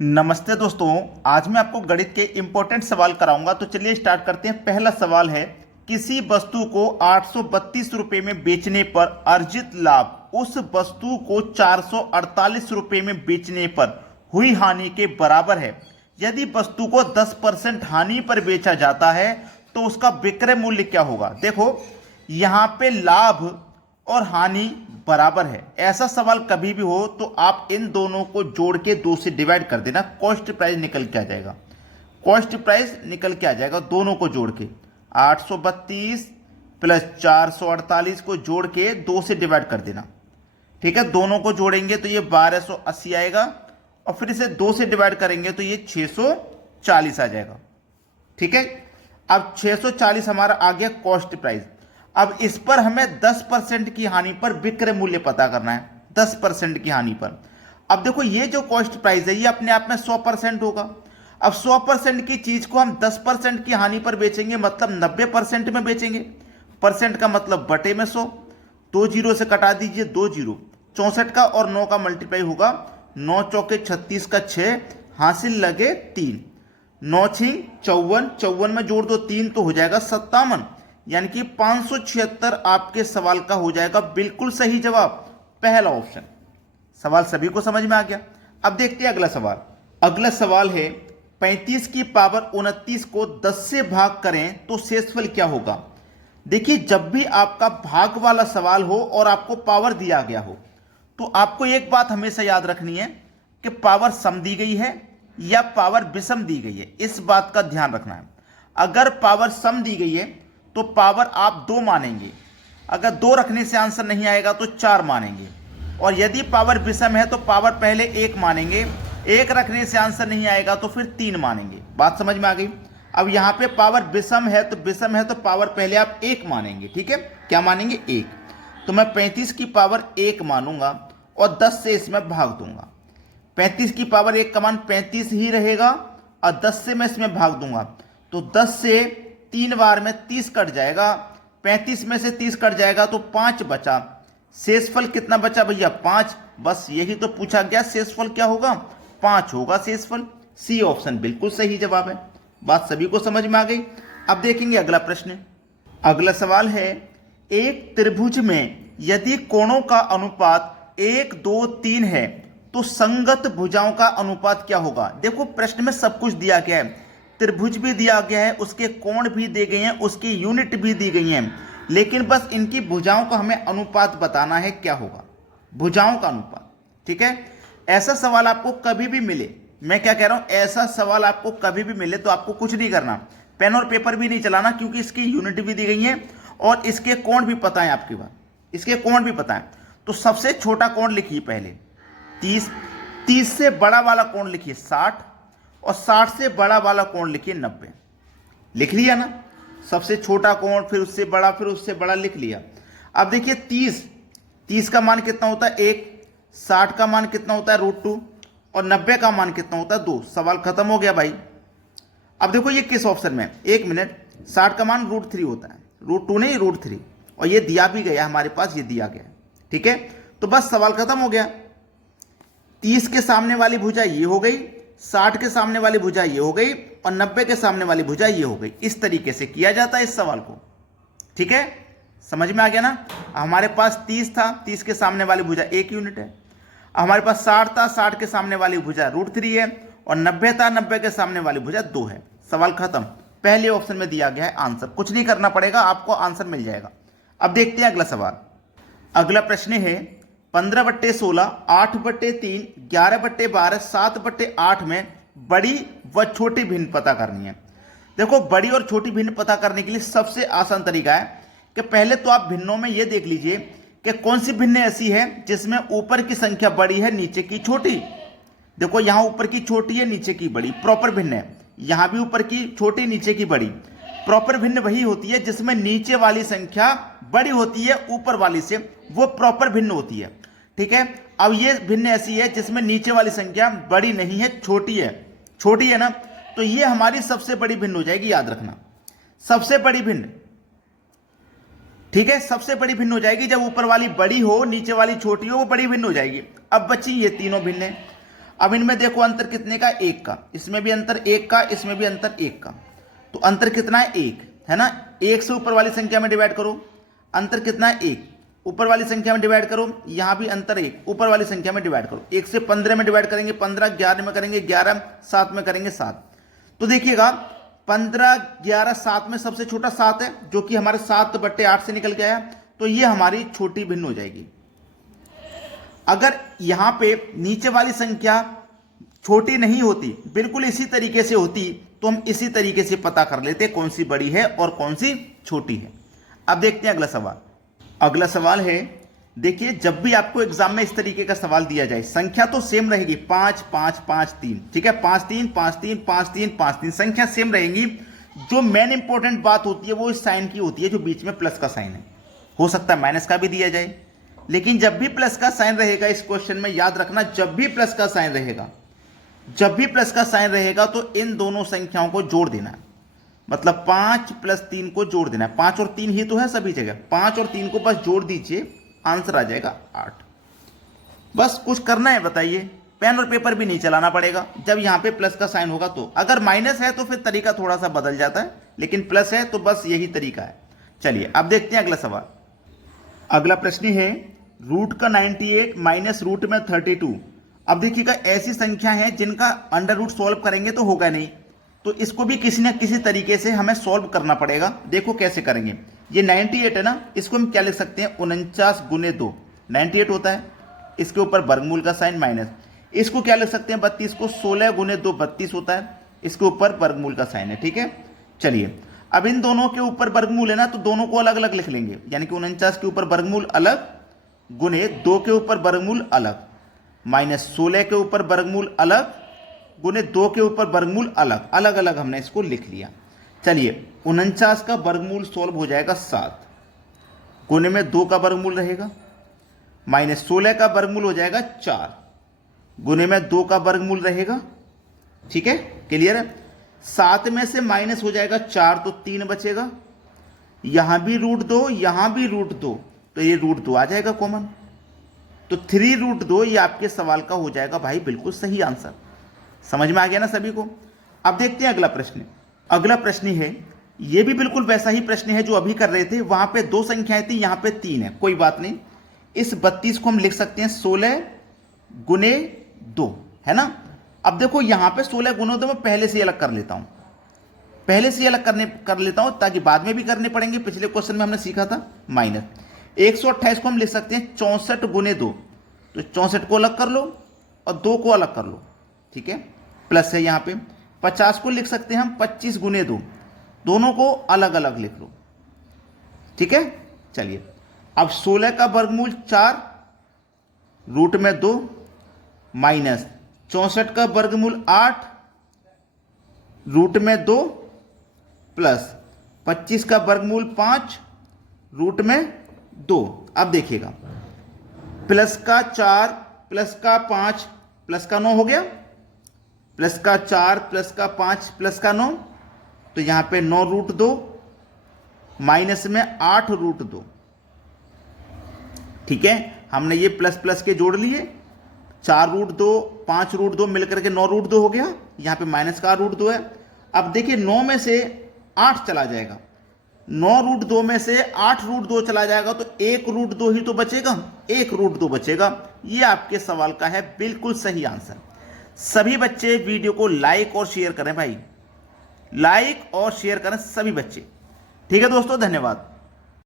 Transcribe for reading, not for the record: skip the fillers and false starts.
नमस्ते दोस्तों। आज मैं आपको गणित के इंपॉर्टेंट सवाल कराऊंगा। तो चलिए स्टार्ट करते हैं। पहला सवाल है, किसी वस्तु को 832 रुपये में बेचने पर अर्जित लाभ उस वस्तु को 448 रुपये में बेचने पर हुई हानि के बराबर है। यदि वस्तु को 10% हानि पर बेचा जाता है तो उसका विक्रय मूल्य क्या होगा। देखो, यहाँ पे लाभ और हानि बराबर है। ऐसा सवाल कभी भी हो तो आप इन दोनों को जोड़ के 2 से डिवाइड कर देना, कॉस्ट प्राइस निकल के आ जाएगा। कॉस्ट प्राइस निकल के आ जाएगा दोनों को जोड़ के। 832 प्लस 448 को जोड़ के 2 से डिवाइड कर देना। ठीक है, दोनों को जोड़ेंगे तो ये 1280 आएगा और फिर इसे 2 से डिवाइड करेंगे तो ये 640 आ जाएगा। ठीक है, अब 640 हमारा आ गया कॉस्ट प्राइस। अब इस पर हमें 10% की हानि पर विक्रय मूल्य पता करना है। 10% की हानि पर, अब देखो ये जो कॉस्ट प्राइस है ये अपने आप में 100% होगा। अब 100% की चीज को हम 10% की हानि पर बेचेंगे, मतलब 90% में बेचेंगे। परसेंट का मतलब बटे में 100। 2 जीरो से कटा दीजिए, 2 जीरो। 64 का और 9 का मल्टीप्लाई होगा। 9 चौके 36 का 6, हासिल लगे 3। 9 छिंग 54, 54 में जोड़ दो 3 तो हो जाएगा 57, यानी कि 576 आपके सवाल का हो जाएगा बिल्कुल सही जवाब, पहला ऑप्शन। सवाल सभी को समझ में आ गया। अब देखते हैं अगला सवाल। अगला सवाल है, 35 की पावर 29 को 10 से भाग करें तो शेषफल क्या होगा। देखिए, जब भी आपका भाग वाला सवाल हो और आपको पावर दिया गया हो तो आपको एक बात हमेशा याद रखनी है कि पावर सम दी गई है या पावर विषम दी गई है। इस बात का ध्यान रखना है। अगर पावर सम दी गई है तो पावर आप 2 मानेंगे, अगर 2 रखने से आंसर नहीं आएगा तो 4 मानेंगे, और यदि पावर विषम है तो पावर पहले 1 मानेंगे, 1 रखने से आंसर नहीं आएगा तो फिर 3 मानेंगे। बात समझ में आ गई। अब यहाँ पे पावर विषम है तो पावर पहले आप 1 मानेंगे। ठीक है, क्या मानेंगे, 1। तो मैं 35 की पावर 1 मानूंगा और 10 से इसमें भाग दूंगा। 35 की पावर 1 का मान 35 ही रहेगा और 10 से मैं इसमें भाग दूंगा तो 10 से 3 बार में 30 कट जाएगा। 35 में से 30 कट जाएगा तो 5 बचा। शेषफल कितना बचा भैया, 5। बस यही तो पूछा गया, शेषफल क्या होगा, 5 होगा शेषफल। सी ऑप्शन बिल्कुल सही जवाब है। बात सभी को समझ में आ गई। अब देखेंगे अगला प्रश्न। अगला सवाल है, एक त्रिभुज में यदि कोणों का अनुपात 1, 2, 3 है तो संगत भुजाओं का अनुपात क्या होगा। देखो, प्रश्न में सब कुछ दिया गया है, त्रिभुज भी दिया गया है, उसके कोण भी दिए गए हैं, उसकी यूनिट भी दी गई हैं, लेकिन बस इनकी भुजाओं का हमें अनुपात बताना है क्या होगा, भुजाओं का अनुपात। ठीक है, ऐसा सवाल आपको कभी भी मिले, मैं क्या कह रहा हूं, ऐसा सवाल आपको कभी भी मिले तो आपको कुछ नहीं करना, पेन और पेपर भी नहीं चलाना, क्योंकि इसकी यूनिट भी दी गई है और इसके कोण भी पता है आपके पास, इसके कोण भी पता है। तो सबसे छोटा कोण लिखिए पहले 30, 30 से बड़ा वाला कोण लिखिए 60 और 60 से बड़ा वाला कोण लिखिए 90। लिख लिया ना, सबसे छोटा कोण, फिर उससे बड़ा, फिर उससे बड़ा, लिख लिया। अब देखिए 30 का मान कितना होता है 1, 60 का मान कितना होता है √2 और 90 का मान कितना होता है 2। सवाल खत्म हो गया भाई। अब देखो ये किस ऑप्शन में, 1 मिनट, 60 का मान √3 होता है, √2 नहीं √3, और ये दिया भी गया हमारे पास, ये दिया गया। ठीक है, तो बस सवाल खत्म हो गया। 30 के सामने वाली भुजा ये हो गई, 60 के सामने वाली भुजा ये हो गई और 90 के सामने वाली भुजा ये हो गई। इस तरीके से किया जाता है इस सवाल को। ठीक है, समझ में आ गया ना। हमारे पास 30 था, 30 के सामने वाली भुजा 1 यूनिट है। हमारे पास 60 था, 60 के सामने वाली भुजा √3 है, और 90 था, 90 के सामने वाली भुजा 2 है। सवाल खत्म, पहले ऑप्शन में दिया गया है आंसर, कुछ नहीं करना पड़ेगा, आपको आंसर मिल जाएगा। अब देखते हैं अगला सवाल। अगला प्रश्न है, 15/16, 8/3, 11/12, 7/8 में बड़ी व छोटी भिन्न पता करनी है। देखो, बड़ी और छोटी भिन्न पता करने के लिए सबसे आसान तरीका है कि पहले तो आप भिन्नों में यह देख लीजिए कि कौन सी भिन्न ऐसी है जिसमें ऊपर की संख्या बड़ी है, नीचे की छोटी। देखो, यहां ऊपर की छोटी है, नीचे की बड़ी, प्रॉपर भिन्न है। यहां भी ऊपर की छोटी, नीचे की बड़ी। प्रॉपर भिन्न वही होती है जिसमें नीचे वाली संख्या बड़ी होती है ऊपर वाली से, वो प्रॉपर भिन्न होती है। ठीक है, अब ये भिन्न ऐसी है जिसमें नीचे वाली संख्या बड़ी नहीं है, छोटी है, छोटी है ना, तो ये हमारी सबसे बड़ी भिन्न हो जाएगी, याद रखना, सबसे बड़ी भिन्न। ठीक है, सबसे बड़ी भिन्न हो जाएगी जब ऊपर वाली बड़ी हो, नीचे वाली छोटी हो, वो बड़ी भिन्न हो जाएगी। अब बची ये तीनों भिन्न। अब इनमें देखो अंतर कितने का, 1 का, इसमें भी अंतर 1 का, इसमें भी अंतर 1 का, तो अंतर कितना है, 1 है ना। 1 से ऊपर वाली संख्या में डिवाइड करो, अंतर कितना है, 1, ऊपर वाली संख्या में डिवाइड करो, यहां भी अंतर 1, ऊपर वाली संख्या में डिवाइड करो। 1 से 15 में डिवाइड करेंगे 15, 11 में करेंगे 11, 7 में करेंगे 7। तो देखिएगा 15, 11, 7 में सबसे छोटा 7 है, जो कि हमारे 7/8 से निकल के आया, तो ये हमारी छोटी भिन्न हो जाएगी। अगर यहां पे नीचे वाली संख्या छोटी नहीं होती, बिल्कुल इसी तरीके से होती, तो हम इसी तरीके से पता कर लेते कौन सी बड़ी है और कौन सी छोटी है। अब देखते हैं अगला सवाल। अगला सवाल है, देखिए जब भी आपको एग्जाम में इस तरीके का सवाल दिया जाए, संख्या तो सेम रहेगी 5 5 5 3, ठीक है, 5 3 5 3 5 3 5 3, संख्या सेम रहेंगी। जो मेन इंपॉर्टेंट बात होती है वो इस साइन की होती है, जो बीच में प्लस का साइन है। हो सकता है माइनस का भी दिया जाए, लेकिन जब भी प्लस का साइन रहेगा इस क्वेश्चन में, याद रखना, जब भी प्लस का साइन रहेगा, जब भी प्लस का साइन रहेगा तो इन दोनों संख्याओं को जोड़ देना है। मतलब 5 + 3 को जोड़ देना है। 5 और 3 ही तो है सभी जगह, 5 और 3 को बस जोड़ दीजिए, आंसर आ जाएगा 8। बस कुछ करना है, बताइए, पेन और पेपर भी नहीं चलाना पड़ेगा जब यहां पे प्लस का साइन होगा। तो अगर माइनस है तो फिर तरीका थोड़ा सा बदल जाता है, लेकिन प्लस है तो बस यही तरीका है। चलिए अब देखते हैं अगला सवाल। अगला प्रश्न है, रूट का 98 माइनस रूट में 32। अब देखिएगा ऐसी संख्या है जिनका अंडर रूट सॉल्व करेंगे तो होगा नहीं, तो इसको भी किसी न किसी तरीके से हमें सॉल्व करना पड़ेगा। देखो कैसे करेंगे। ये 98 है ना, इसको हम क्या लिख सकते हैं, 49 × 2, 98 होता है, इसके ऊपर वर्गमूल का साइन माइनस। इसको क्या लिख सकते हैं, 32 को 16 × 2 32 होता है, इसके ऊपर वर्गमूल का साइन है, ठीक है। चलिए अब इन दोनों के ऊपर वर्गमूल है ना, तो दोनों को अलग अलग लिख लेंगे, यानी कि 49 के ऊपर वर्गमूल अलग, गुने 2 के ऊपर वर्गमूल अलग, माइनस 16 के ऊपर वर्गमूल अलग, गुने 2 के ऊपर वर्गमूल अलग, अलग अलग हमने इसको लिख लिया। चलिए 49 का वर्गमूल सॉल्व हो जाएगा 7, गुने में 2 का वर्गमूल रहेगा, माइनस 16 का वर्गमूल हो जाएगा 4, गुने में 2 का वर्गमूल रहेगा, ठीक है, क्लियर है। 7 में से माइनस हो जाएगा 4, तो 3 बचेगा, यहां भी √2, यहां भी √2, तो ये √2 आ जाएगा कॉमन, तो 3√2 ये आपके सवाल का हो जाएगा भाई बिल्कुल सही आंसर। समझ में आ गया ना सभी को। अब देखते हैं अगला प्रश्न। अगला प्रश्न है, ये भी बिल्कुल वैसा ही प्रश्न है जो अभी कर रहे थे। वहां पे 2 संख्याएं थी, यहां पे 3 है, कोई बात नहीं। इस 32 को हम लिख सकते हैं 16 × 2, है ना। अब देखो यहां पे 16 × 2 मैं पहले से अलग कर लेता हूं, पहले से अलग कर लेता हूं ताकि बाद में भी करने पड़ेंगे। पिछले क्वेश्चन में हमने सीखा था माइनस 128 को हम लिख सकते हैं 64 × 2, तो 64 को अलग कर लो और 2 को अलग कर लो, ठीक है, प्लस है यहाँ पे। 50 को लिख सकते हैं हम 25 × 2, दोनों को अलग अलग लिख लो, ठीक है। चलिए अब 16 का वर्गमूल 4, रूट में 2, माइनस 64 का वर्गमूल 8, रूट में 2, प्लस 25 का वर्गमूल 5, रूट में 2। अब देखिएगा प्लस का 4 प्लस का 5 प्लस का 9 हो गया, प्लस का 4 प्लस का 5 प्लस का 9, तो यहां पे 9√2, माइनस में 8√2, ठीक है। हमने ये प्लस प्लस के जोड़ लिए, 4√2 5√2 मिलकर के 9√2 हो गया, यहां पे माइनस का √2 है। अब देखिए 9 में से 8 चला जाएगा, 9√2 में से 8√2 चला जाएगा, तो 1√2 ही तो बचेगा, 1√2 बचेगा। ये आपके सवाल का है बिल्कुल सही आंसर। सभी बच्चे वीडियो को लाइक और शेयर करें भाई, लाइक और शेयर करें सभी बच्चे, ठीक है दोस्तों, धन्यवाद।